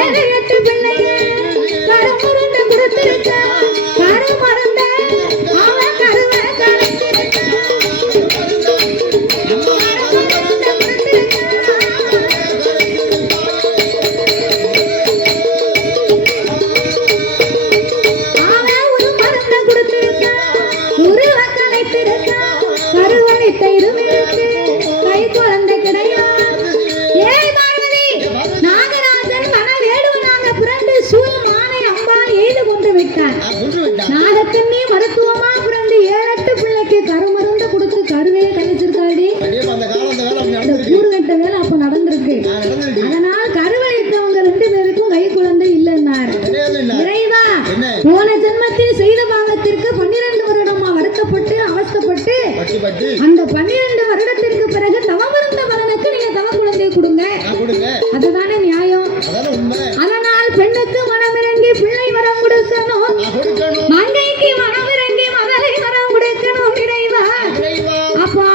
ஏழு எட்டு பிள்ளைய கருமுருண்ட கொடுத்திருக்க கரு மருந்த அவன் கருவை கலைச்சிருக்க அவன் ஒரு மருந்த கொடுத்திருக்க உருவ கலைத்திருக்க கருவழித்த இருவிருக்கு கை குழந்தை கிடையாது. ஏய் பார்வதி, நாகராஜன் மனவேடுவனாக பிறந்து சூழ்மானை அம்பாள் எய்து கொண்டு விட்டார். நாகக்கண்ணி மருத்துவமா பிறந்து 7-8 பிள்ளைக்கு கருமருந்து கொடுத்து கருவே கழிச்சிருக்காடி. கூறுகட்ட வேலை அப்ப நடந்திருக்கு. அதனால் கருவழித்தவங்க 2 பேருக்கும் கை குழந்தை இல்லைன்னார். இறைவா, போன ஜென்மத்தில் செய்த பாவத்திற்கு 12 வருடமா வருத்தப்பட்டு அவஸ்தப்பட்டு அந்த 12 வருடத்திற்கு பிறகு தவமிருந்த மகனுக்கு நீங்க தவ குழந்தையை கொடுங்க. அதுதானே நியாயம். அதனால் பெண்ணுக்கு மனமிறங்கி பிள்ளை வரம் கொடுக்கணும், மங்கைக்கு மனமிறங்கி மகளை வரம் கொடுக்கணும். இறைவா, அப்பா